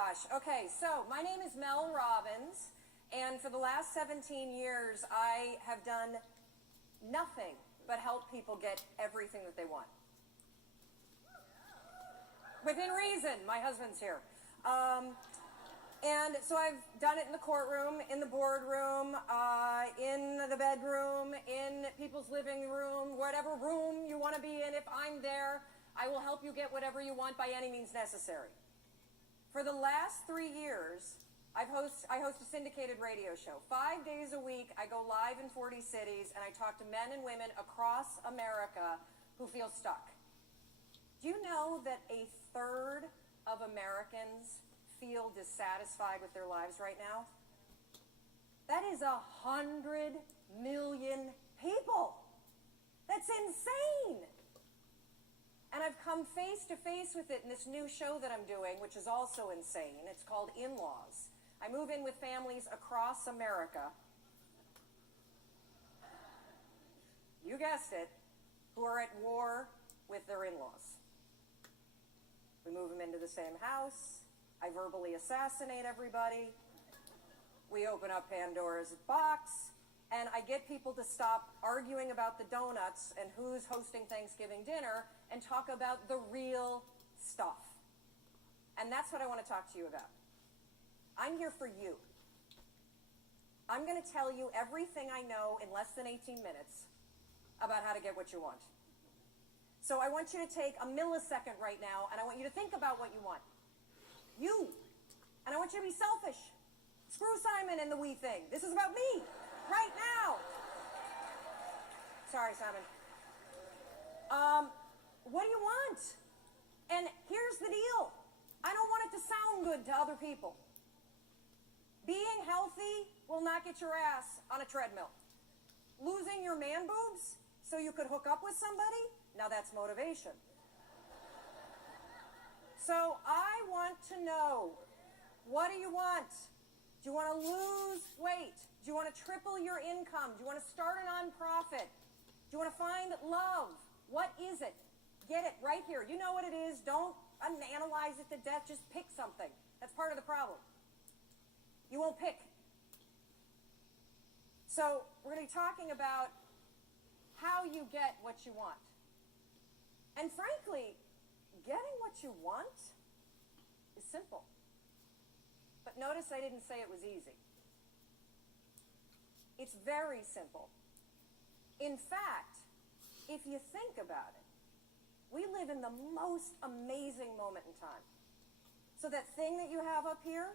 gosh. Okay, so my name is Mel Robbins, and for the last 17 years, I have done nothing but help people get everything that they want. Within reason. My husband's here. And so I've done it in the courtroom, in the boardroom, in the bedroom, in people's living room, whatever room you want to be in. If I'm there, I will help you get whatever you want by any means necessary. For the last 3 years, I host a syndicated radio show. 5 days a week, I go live in 40 cities, and I talk to men and women across America who feel stuck. Do you know that a third of Americans feel dissatisfied with their lives right now? That is 100 million people. That's insane. And I've come face to face with it in this new show that I'm doing, which is also insane. It's called In-Laws. I move in with families across America. You guessed it, who are at war with their in-laws. We move them into the same house. I verbally assassinate everybody. We open up Pandora's box, and I get people to stop arguing about the donuts and who's hosting Thanksgiving dinner and talk about the real stuff. And that's what I want to talk to you about. I'm here for you. I'm going to tell you everything I know in less than 18 minutes about how to get what you want. So I want you to take a millisecond right now, and I want you to think about what you want. You. And I want you to be selfish. Screw Simon and the we thing. This is about me. Right now. Sorry, Simon. What do you want? And here's the deal. I don't want it to sound good to other people. Being healthy will not get your ass on a treadmill. Losing your man boobs so you could hook up with somebody? Now that's motivation. So I want to know, what do you want? Do you want to lose weight? Do you want to triple your income? Do you want to start a nonprofit? Do you want to find love? What is it? Get it right here. You know what it is. Don't analyze it to death. Just pick something. That's part of the problem. You won't pick. So we're going to be talking about how you get what you want. And frankly, getting what you want is simple. But notice I didn't say it was easy. It's very simple. In fact, if you think about it, we live in the most amazing moment in time. So that thing that you have up here,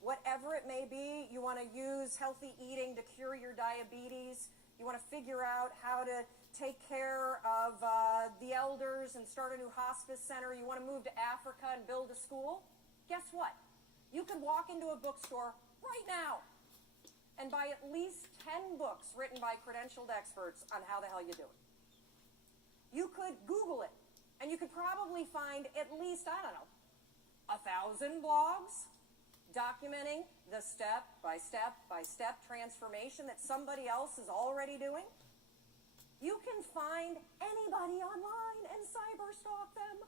whatever it may be, you want to use healthy eating to cure your diabetes, you want to figure out how to take care of the elders and start a new hospice center, you want to move to Africa and build a school, guess what? You could walk into a bookstore right now and buy at least 10 books written by credentialed experts on how the hell you do it. You could Google it, and you could probably find at least, 1,000 blogs documenting the step-by-step transformation that somebody else is already doing. You can find anybody online and cyberstalk them.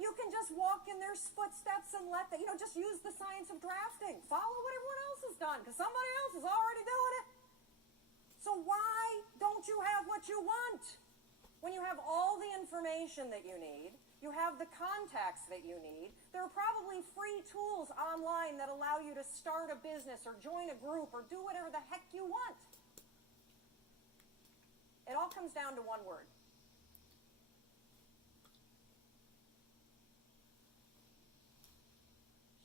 You can just walk in their footsteps and let them, just use the science of drafting. Follow what everyone else has done, because somebody else is already doing it. So why don't you have what you want? When you have all the information that you need, you have the contacts that you need, there are probably free tools online that allow you to start a business or join a group or do whatever the heck you want. It all comes down to one word.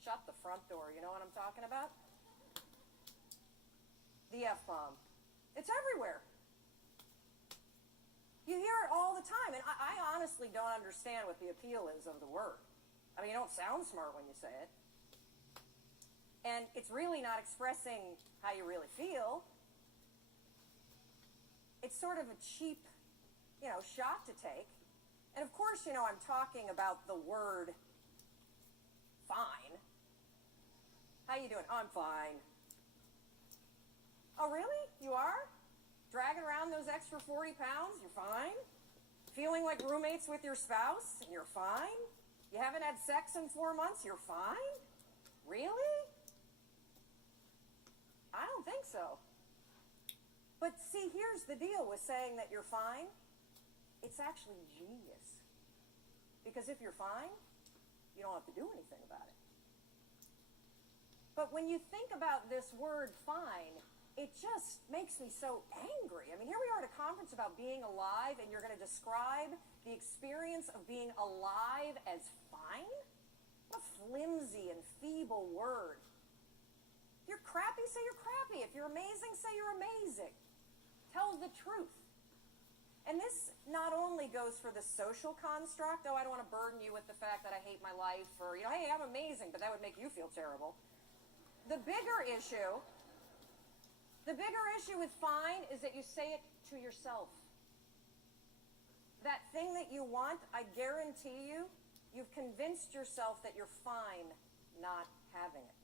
Shut the front door. You know what I'm talking about? The F-bomb. It's everywhere. You hear it all the time, and I honestly don't understand what the appeal is of the word. I mean, you don't sound smart when you say it. And it's really not expressing how you really feel. It's sort of a cheap, shot to take. And of course, I'm talking about the word fine. How you doing? Oh, I'm fine. Oh, really? You are? Dragging around those extra 40 pounds? You're fine? Feeling like roommates with your spouse? You're fine? You haven't had sex in 4 months, you're fine? Really? I don't think so. But see, here's the deal with saying that you're fine. It's actually genius. Because if you're fine, you don't have to do anything about it. But when you think about this word fine, it just makes me so angry. I mean, here we are at a conference about being alive, and you're going to describe the experience of being alive as fine? What a flimsy and feeble word. If you're crappy, say you're crappy. If you're amazing, say you're amazing. Tell the truth. And this not only goes for the social construct, oh, I don't want to burden you with the fact that I hate my life, or, hey, I'm amazing, but that would make you feel terrible. The bigger issue with fine is that you say it to yourself. That thing that you want, I guarantee you, you've convinced yourself that you're fine not having it.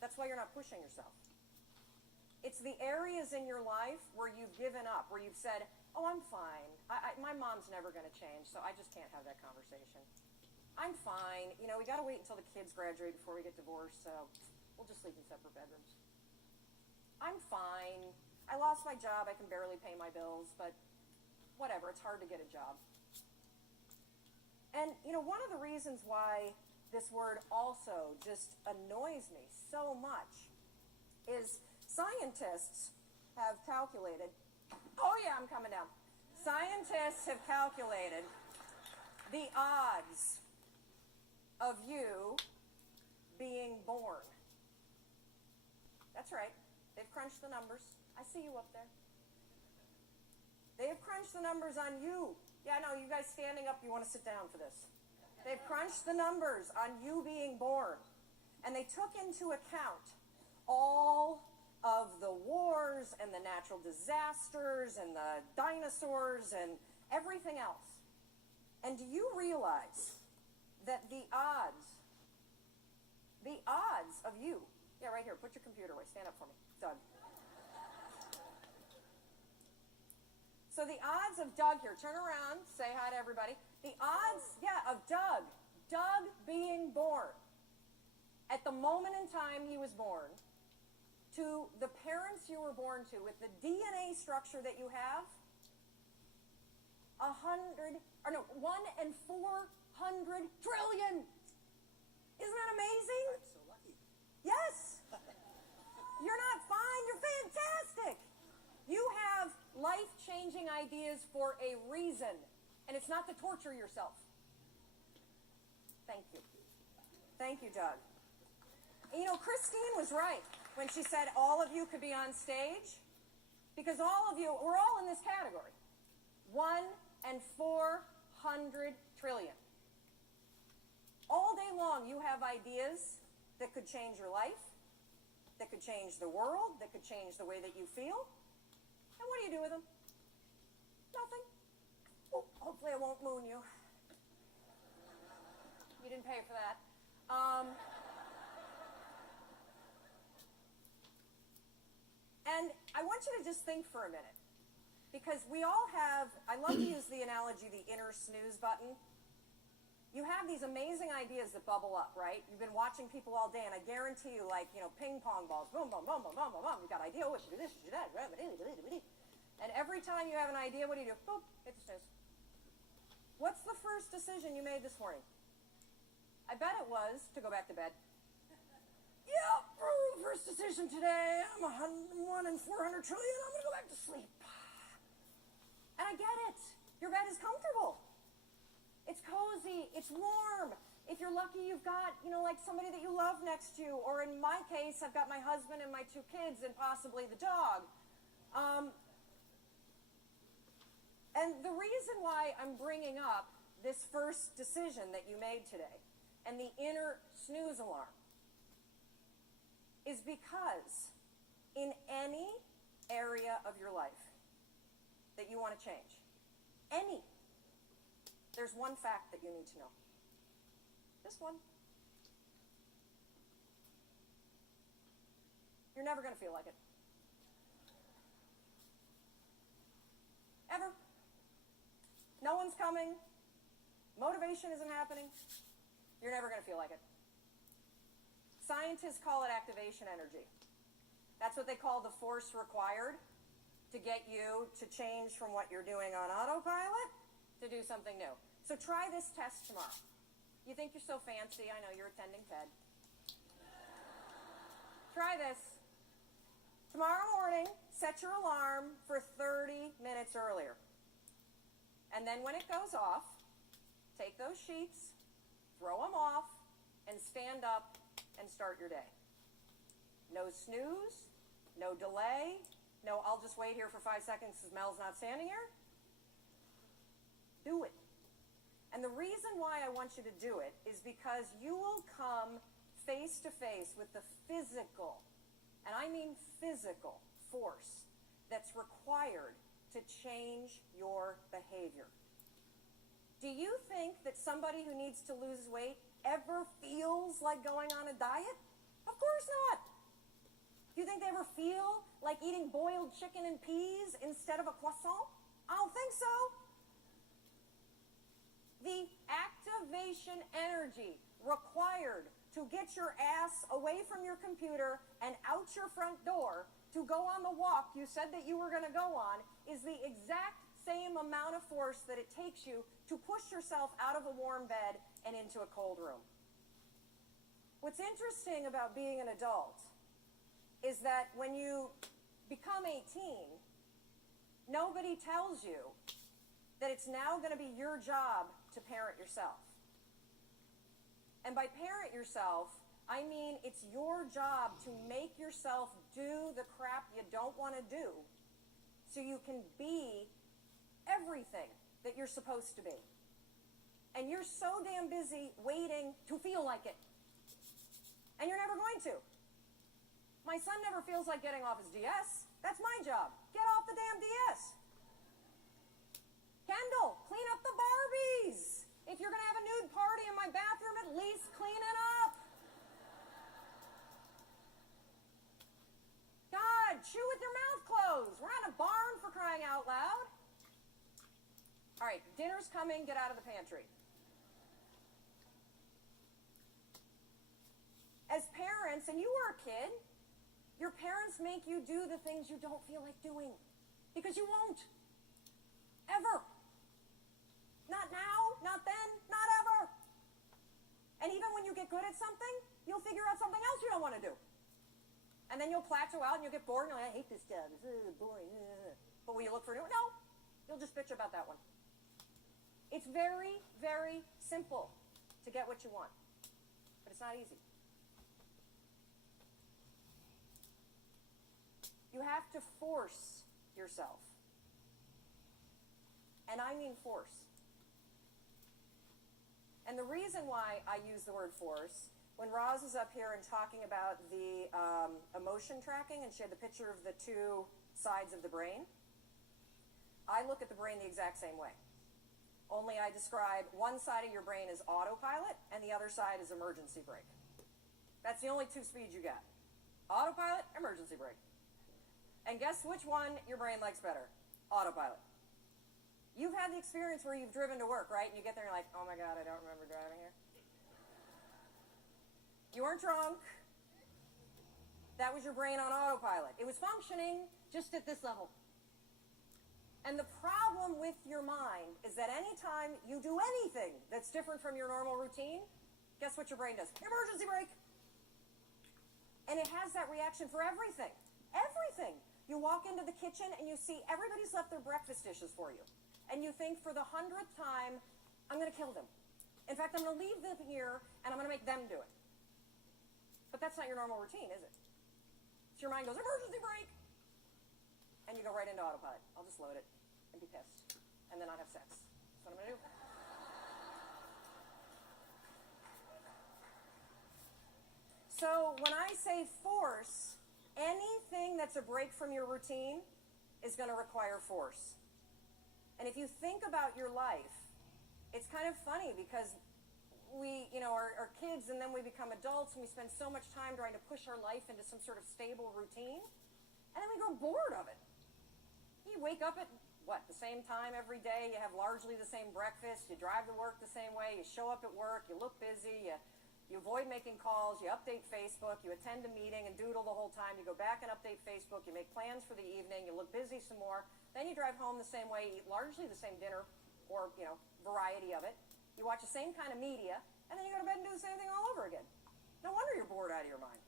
That's why you're not pushing yourself. It's the areas in your life where you've given up, where you've said, oh, I'm fine. My mom's never going to change, so I just can't have that conversation. I'm fine. We got to wait until the kids graduate before we get divorced, so we'll just sleep in separate bedrooms. I'm fine. I lost my job. I can barely pay my bills, but whatever. It's hard to get a job. And, one of the reasons why this word also just annoys me so much is scientists have calculated, oh yeah, I'm coming down. Scientists have calculated the odds of you being born. That's right. They've crunched the numbers. I see you up there. They have crunched the numbers on you. Yeah, no, you guys standing up, you want to sit down for this. They've crunched the numbers on you being born. And they took into account all of the wars and the natural disasters and the dinosaurs and everything else. And do you realize that the odds of you, yeah, right here, put your computer away, stand up for me, Doug. So the odds of Doug here, turn around, say hi to everybody. The odds, of Doug being born at the moment in time he was born, to the parents you were born to, with the DNA structure that you have, 1 in 400 trillion. Isn't that amazing? I'm so lucky. Yes. You're not fine, you're fantastic. You have life-changing ideas for a reason, and it's not to torture yourself. Thank you. Thank you, Doug. And Christine was right when she said all of you could be on stage, because all of you, we're all in this category. 1 in 400 trillion. All day long, you have ideas that could change your life, that could change the world, that could change the way that you feel. And what do you do with them? Nothing. Oh, hopefully I won't moon you. You didn't pay for that. And I want you to just think for a minute, because we all have, I love to use the analogy, the inner snooze button. You have these amazing ideas that bubble up, right? You've been watching people all day, and I guarantee you, ping pong balls, boom, boom, boom, boom, boom, boom, boom. You've got an idea, we should do this, we should do that. And every time you have an idea, what do? Boop, hit the snooze. What's the first decision you made this morning? I bet it was to go back to bed. First decision today, I'm 1 in 400 trillion, I'm gonna go back to sleep. And I get it. Your bed is comfortable. It's cozy, it's warm. If you're lucky, you've got, somebody that you love next to you. Or in my case, I've got my husband and my 2 kids and possibly the dog. And the reason why I'm bringing up this first decision that you made today and the inner snooze alarm is because in any area of your life that you want to change, there's one fact that you need to know. This one. You're never going to feel like it. Ever. No one's coming. motivation isn't happening, you're never going to feel like it. Scientists call it activation energy. That's what they call the force required to get you to change from what you're doing on autopilot to do something new. So try this test tomorrow. You think you're so fancy. I know you're attending TED. Try this. Tomorrow morning, set your alarm for 30 minutes earlier. And then when it goes off, take those sheets, throw them off, and stand up and start your day. No snooze, no delay, no I'll just wait here for 5 seconds because Mel's not standing here. Do it. And the reason why I want you to do it is because you will come face to face with the physical, and I mean physical, force that's required to change your behavior. Do you think that somebody who needs to lose weight ever feels like going on a diet? Of course not. Do you think they ever feel like eating boiled chicken and peas instead of a croissant? I don't think so. The activation energy required to get your ass away from your computer and out your front door to go on the walk you said that you were going to go on is the exact same amount of force that it takes you to push yourself out of a warm bed and into a cold room. What's interesting about being an adult is that when you become 18, nobody tells you that it's now going to be your job to parent yourself. And by parent yourself, I mean it's your job to make yourself do the crap you don't want to do so you can be everything that you're supposed to be. And you're so damn busy waiting to feel like it. And you're never going to. My son never feels like getting off his DS. That's my job. Get off the damn DS. Kendall, clean up the Barbies. If you're going to have a nude party in my bathroom, at least clean it up. God, chew with your mouth closed. We're not in a barn for crying out loud. All right, dinner's coming. Get out of the pantry. As parents, and you were a kid, your parents make you do the things you don't feel like doing because you won't. Ever. Not now, not then, not ever. And even when you get good at something, you'll figure out something else you don't want to do. And then you'll plateau out and you'll get bored and you're like, I hate this job, it's boring. But will you look for a new one? No, you'll just bitch about that one. It's very, very simple to get what you want. But it's not easy. You have to force yourself. And I mean force. And the reason why I use the word force, when Roz was up here and talking about the emotion tracking, and she had the picture of the two sides of the brain, I look at the brain the exact same way. Only I describe one side of your brain as autopilot, and the other side is emergency brake. That's the only two speeds you got. Autopilot, emergency brake. And guess which one your brain likes better? Autopilot. You've had the experience where you've driven to work, right? And you get there and you're like, oh my God, I don't remember driving here. You weren't drunk. That was your brain on autopilot. It was functioning just at this level. And the problem with your mind is that anytime you do anything that's different from your normal routine, guess what your brain does? Emergency brake. And it has that reaction for everything. Everything. You walk into the kitchen and you see everybody's left their breakfast dishes for you. And you think for the 100th time, I'm going to kill them. In fact, I'm going to leave them here and I'm going to make them do it. But that's not your normal routine, is it? So your mind goes, emergency brake. And you go right into autopilot. I'll just load it and be pissed. And then not have sex. That's what I'm going to do. So when I say force, anything that's a break from your routine is going to require force. And if you think about your life, it's kind of funny because we, are kids and then we become adults and we spend so much time trying to push our life into some sort of stable routine. And then we grow bored of it. You wake up at the same time every day, you have largely the same breakfast, you drive to work the same way, you show up at work, you look busy, you avoid making calls, you update Facebook, you attend a meeting and doodle the whole time, you go back and update Facebook, you make plans for the evening, you look busy some more, then you drive home the same way, eat largely the same dinner or, variety of it. You watch the same kind of media, and then you go to bed and do the same thing all over again. No wonder you're bored out of your mind.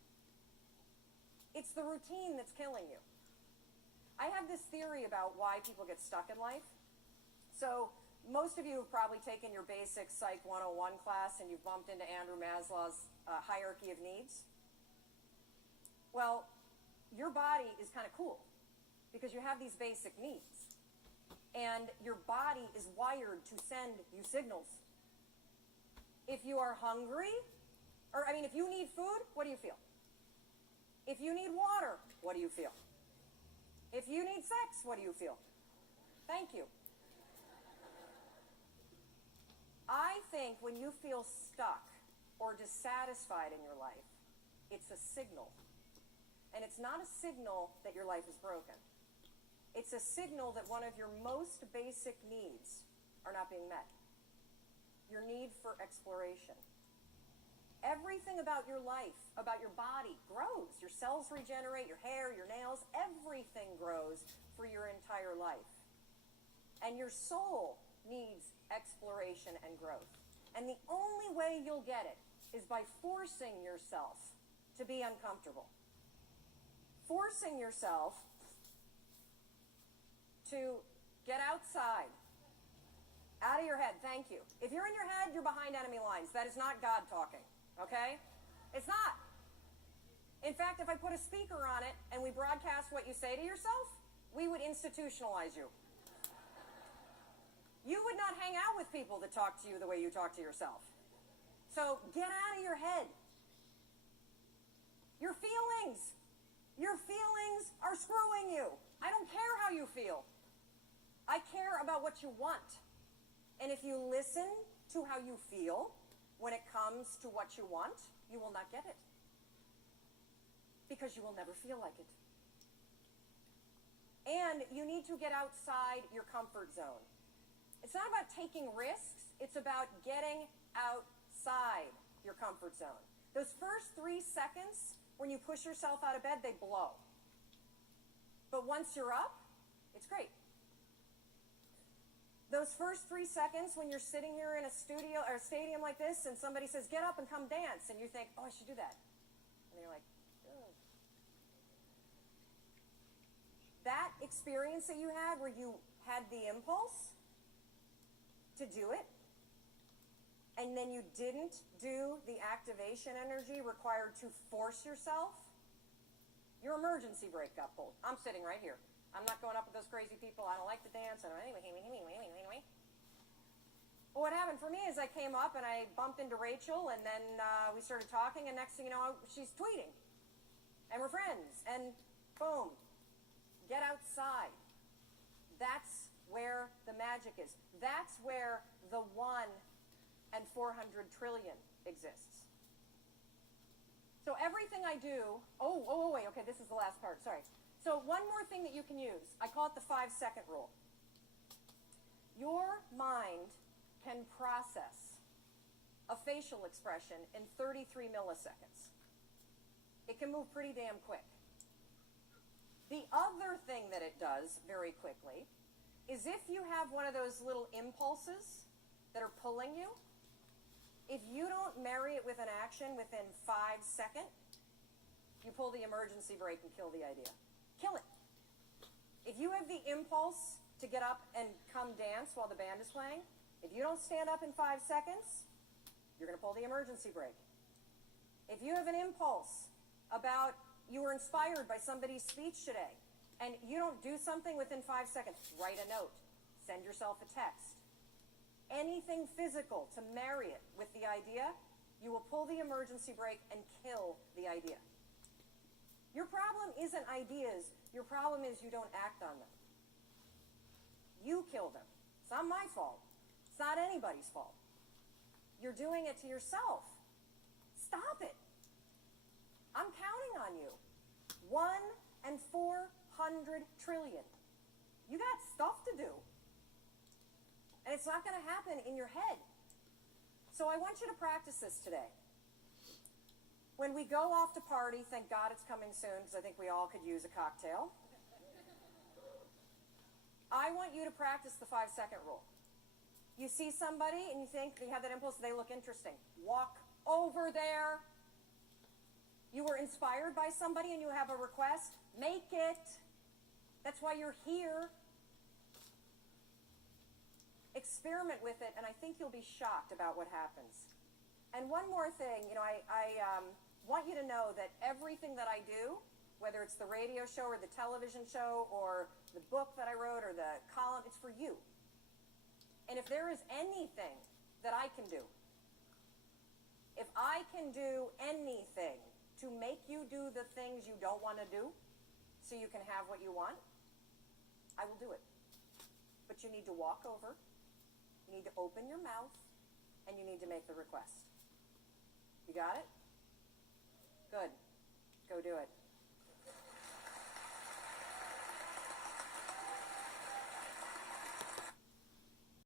It's the routine that's killing you. I have this theory about why people get stuck in life. So most of you have probably taken your basic Psych 101 class and you've bumped into Andrew Maslow's hierarchy of needs. Well, your body is kind of cool because you have these basic needs. And your body is wired to send you signals. If you are hungry, if you need food, what do you feel? If you need water, what do you feel? If you need sex, what do you feel? Thank you. I think when you feel stuck or dissatisfied in your life, it's a signal. And it's not a signal that your life is broken. It's a signal that one of your most basic needs are not being met. Your need for exploration. Everything about your life, about your body, grows. Your cells regenerate, your hair, your nails, everything grows for your entire life. And your soul needs exploration and growth. And the only way you'll get it is by forcing yourself to be uncomfortable. Forcing yourself to get outside. Out of your head, thank you. If you're in your head, you're behind enemy lines. That is not God talking. Okay? It's not. In fact, if I put a speaker on it and we broadcast what you say to yourself, we would institutionalize you. You would not hang out with people that talk to you the way you talk to yourself. So get out of your head. Your feelings are screwing you. I don't care how you feel. I care about what you want. And if you listen to how you feel, when it comes to what you want, you will not get it. Because you will never feel like it. And you need to get outside your comfort zone. It's not about taking risks, it's about getting outside your comfort zone. Those first 3 seconds, when you push yourself out of bed, they blow. But once you're up, it's great. Those first 3 seconds when you're sitting here in a studio or a stadium like this and somebody says, get up and come dance, and you think, oh, I should do that. And you're like, ugh. That experience that you had where you had the impulse to do it, and then you didn't do the activation energy required to force yourself, your emergency brake got pulled. I'm sitting right here. I'm not going up with those crazy people. I don't like to dance. Anyway. Well, what happened for me is I came up and I bumped into Rachel, and then we started talking, and next thing you know, she's tweeting. And we're friends. And boom. Get outside. That's where the magic is. That's where the 1 and 400 trillion exists. So everything I do, wait, okay, this is the last part, sorry. So one more thing that you can use. I call it the 5-second rule. Your mind can process a facial expression in 33 milliseconds. It can move pretty damn quick. The other thing that it does very quickly is if you have one of those little impulses that are pulling you, if you don't marry it with an action within 5 seconds, you pull the emergency brake and kill the idea. Kill it. If you have the impulse to get up and come dance while the band is playing, if you don't stand up in 5 seconds, you're going to pull the emergency brake. If you have an impulse about you were inspired by somebody's speech today, and you don't do something within 5 seconds, write a note, send yourself a text. Anything physical to marry it with the idea, you will pull the emergency brake and kill the idea. Your problem isn't ideas. Your problem is you don't act on them. You kill them. It's not my fault. It's not anybody's fault. You're doing it to yourself. Stop it. I'm counting on you. 1 and 400 trillion. You got stuff to do. And it's not going to happen in your head. So I want you to practice this today. When we go off to party, thank God it's coming soon because I think we all could use a cocktail. I want you to practice the 5-second rule. You see somebody and you think you have that impulse, they look interesting. Walk over there. You were inspired by somebody and you have a request, make it. That's why you're here. Experiment with it, and I think you'll be shocked about what happens. And one more thing, I want you to know that everything that I do, whether it's the radio show or the television show or the book that I wrote or the column, it's for you. And if there is anything that I can do, if I can do anything to make you do the things you don't want to do so you can have what you want, I will do it. But you need to walk over, you need to open your mouth, and you need to make the request. You got it? Good. Go do it.